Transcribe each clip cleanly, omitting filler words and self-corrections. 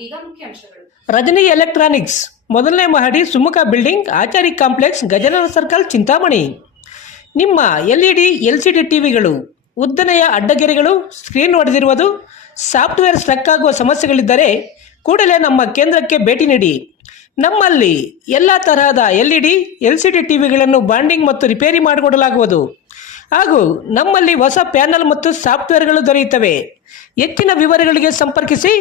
ಇದೀಗ ಮುಖ್ಯಾಂಶಗಳು. ರಜನಿ ಎಲೆಕ್ಟ್ರಾನಿಕ್ಸ್ ಮೊದಲನೇ ಮಹಡಿ Sumukha building Achari complex Gajanana circle Chintamani. ನಿಮ್ಮ LED LCD ಟಿವಿಗಳು ಉದ್ದನೆಯ ಅಡ್ಡಗೆರೆಗಳು ಸ್ಕ್ರೀನ್ ಒಡೆದಿರುವುದು ಸಾಫ್ಟ್ವೇರ್ ಸ್ಟ್ರಕ್ ಆಗುವ ಸಮಸ್ಯೆಗಳಿದ್ದರೆ ಕೂಡಲೇ ನಮ್ಮ ಕೇಂದ್ರಕ್ಕೆ ಭೇಟಿ ನೀಡಿ. ನಮ್ಮಲ್ಲಿ ಎಲ್ಲ ತರಹದ LED LCD ಟಿವಿಗಳನ್ನು ಬಾಂಡಿಂಗ್ ಮತ್ತು ರಿಪೇರಿ ಮಾಡಿಕೊಡಲಾಗುವುದು ಹಾಗೂ ನಮ್ಮಲ್ಲಿ ಹೊಸ ಪ್ಯಾನಲ್ ಮತ್ತು ಸಾಫ್ಟ್ವೇರ್ಗಳು ದೊರೆಯುತ್ತವೆ. ಹೆಚ್ಚಿನ ವಿವರಗಳಿಗೆ ಸಂಪರ್ಕಿಸಿ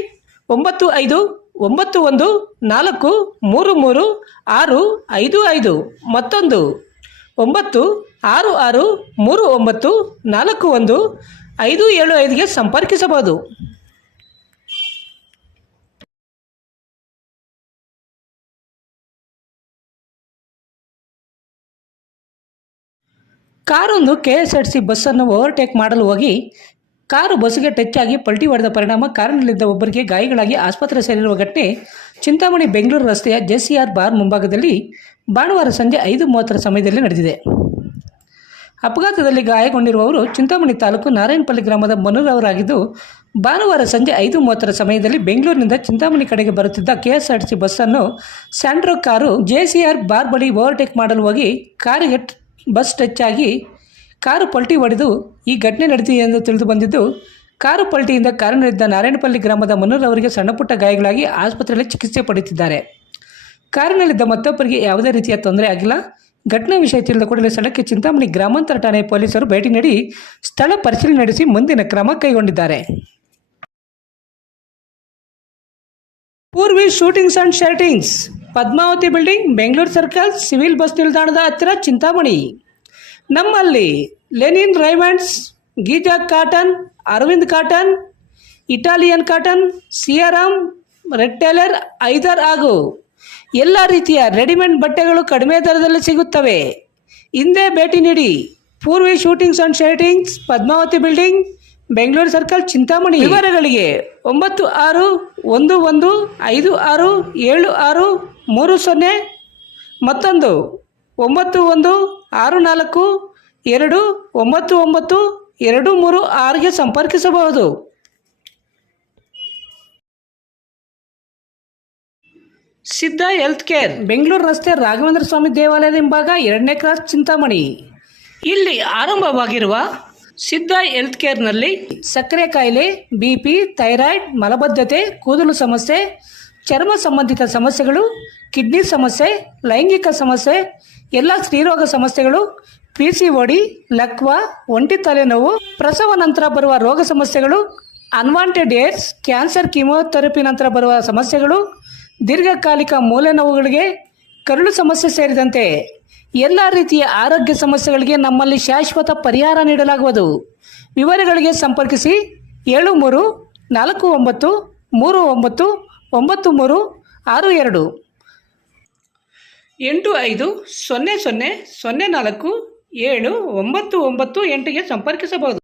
9514333655 ಮತ್ತೊಂದು 9663941575ಗೆ ಸಂಪರ್ಕಿಸಬಹುದು. ಕಾರೊಂದು KSRTC ಬಸ್ಸನ್ನು ಓವರ್ಟೇಕ್ ಮಾಡಲು ಹೋಗಿ ಕಾರು ಬಸ್ಸಿಗೆ ಟಚ್ ಆಗಿ ಪಲ್ಟಿ ಹೊಡೆದ ಪರಿಣಾಮ ಕಾರಿನಲ್ಲಿದ್ದ ಒಬ್ಬರಿಗೆ ಗಾಯಗಳಾಗಿ ಆಸ್ಪತ್ರೆ ಸೇರಿರುವ ಘಟನೆ ಚಿಂತಾಮಣಿ ಬೆಂಗಳೂರು ರಸ್ತೆಯ JCR ಬಾರ್ ಮುಂಭಾಗದಲ್ಲಿ ಭಾನುವಾರ ಸಂಜೆ 5:30 ಸಮಯದಲ್ಲಿ ನಡೆದಿದೆ. ಅಪಘಾತದಲ್ಲಿ ಗಾಯಗೊಂಡಿರುವವರು ಚಿಂತಾಮಣಿ ತಾಲೂಕು ನಾರಾಯಣಪಲ್ಲಿ ಗ್ರಾಮದ ಮನೂರವರಾಗಿದ್ದು, ಭಾನುವಾರ ಸಂಜೆ 5:30 ಸಮಯದಲ್ಲಿ ಬೆಂಗಳೂರಿನಿಂದ ಚಿಂತಾಮಣಿ ಕಡೆಗೆ ಬರುತ್ತಿದ್ದ KSRTC ಬಸ್ಸನ್ನು ಸ್ಯಾಂಡ್ರೋ ಕಾರು JCR ಬಾರ್ ಬಳಿ ಓವರ್ಟೇಕ್ ಮಾಡಲು ಹೋಗಿ ಕಾರಿಗೆ ಬಸ್ ಟಚ್ ಆಗಿ ಕಾರು ಪಲ್ಟಿ ಹೊಡೆದು ಈ ಘಟನೆ ನಡೆದಿದೆ ಎಂದು ತಿಳಿದು ಬಂದಿದ್ದು, ಕಾರು ಪಲ್ಟಿಯಿಂದ ಕಾರಿನಲ್ಲಿದ್ದ ನಾರಾಯಣಪಲ್ಲಿ ಗ್ರಾಮದ ಮನೋರವರಿಗೆ ಸಣ್ಣಪುಟ್ಟ ಗಾಯಗಳಾಗಿ ಆಸ್ಪತ್ರೆಯಲ್ಲಿ ಚಿಕಿತ್ಸೆ ಪಡೆಯುತ್ತಿದ್ದಾರೆ. ಕಾರಿನಲ್ಲಿದ್ದ ಮತ್ತೊಬ್ಬರಿಗೆ ಯಾವುದೇ ರೀತಿಯ ತೊಂದರೆ ಆಗಿಲ್ಲ. ಘಟನೆ ವಿಷಯ ತಿಳಿದ ಕೂಡಲೇ ಸ್ಥಳಕ್ಕೆ ಚಿಂತಾಮಣಿ ಗ್ರಾಮಾಂತರ ಠಾಣೆ ಪೊಲೀಸರು ಭೇಟಿ ನೀಡಿ ಸ್ಥಳ ಪರಿಶೀಲನೆ ನಡೆಸಿ ಮುಂದಿನ ಕ್ರಮ ಕೈಗೊಂಡಿದ್ದಾರೆ. Purvi shootings and shirtings, Padmavathi building, Bengaluru circle, civil bus ನಿಲ್ದಾಣದ ಹತ್ತಿರ, ಚಿಂತಾಮಣಿ. ನಮ್ಮಲ್ಲಿ linen Raymonds, Giza cotton, Arvind cotton, Italian cotton, Siyaram, red tailor, ಐದರ್ ಹಾಗೂ ಎಲ್ಲ ರೀತಿಯ ರೆಡಿಮೇಡ್ ಬಟ್ಟೆಗಳು ಕಡಿಮೆ ದರದಲ್ಲಿ ಸಿಗುತ್ತವೆ. ಹಿಂದೆ ಭೇಟಿ ನೀಡಿ. Poorvi shootings and shirtings, Padmavathi building, Bengaluru circle, Chintamani. ವಿವರಗಳಿಗೆ 9653567630 ಮತ್ತೊಂದು 9164299236ಗೆ ಸಂಪರ್ಕಿಸಬಹುದು. ಸಿದ್ಧ ಹೆಲ್ತ್ ಕೇರ್, ಬೆಂಗಳೂರು ರಸ್ತೆ ರಾಘವೇಂದ್ರ ಸ್ವಾಮಿ ದೇವಾಲಯದ ಹಿಂಭಾಗ, 2ನೇ ಕ್ರಾಸ್, ಚಿಂತಾಮಣಿ. ಇಲ್ಲಿ ಆರಂಭವಾಗಿರುವ ಸಿದ್ಧ ಹೆಲ್ತ್ ಕೇರ್ನಲ್ಲಿ ಸಕ್ಕರೆ ಕಾಯಿಲೆ, BP, ಥೈರಾಯ್ಡ್, ಮಲಬದ್ಧತೆ, ಕೂದಲು ಸಮಸ್ಯೆ, ಚರ್ಮ ಸಂಬಂಧಿತ ಸಮಸ್ಯೆಗಳು, ಕಿಡ್ನಿ ಸಮಸ್ಯೆ, ಲೈಂಗಿಕ ಸಮಸ್ಯೆ, ಎಲ್ಲ ಸ್ತ್ರೀರೋಗ ಸಮಸ್ಯೆಗಳು, PCOD, ಲಕ್ವಾ, ಒಂಟಿ ತಲೆನೋವು, ಪ್ರಸವ ನಂತರ ಬರುವ ರೋಗ ಸಮಸ್ಯೆಗಳು, ಅನ್ವಾಂಟೆಡ್ ಏಡ್ಸ್, ಕ್ಯಾನ್ಸರ್, ಕೀಮೋಥೆರಪಿ ನಂತರ ಬರುವ ಸಮಸ್ಯೆಗಳು, ದೀರ್ಘಕಾಲಿಕ ಮೂಳೆ ನೋವುಗಳಿಗೆ, ಕರುಳು ಸಮಸ್ಯೆ ಸೇರಿದಂತೆ ಎಲ್ಲ ರೀತಿಯ ಆರೋಗ್ಯ ಸಮಸ್ಯೆಗಳಿಗೆ ನಮ್ಮಲ್ಲಿ ಶಾಶ್ವತ ಪರಿಹಾರ ನೀಡಲಾಗುವುದು. ವಿವರಗಳಿಗೆ ಸಂಪರ್ಕಿಸಿ 7349399362 8500047998ಗೆ ಸಂಪರ್ಕಿಸಬಹುದು.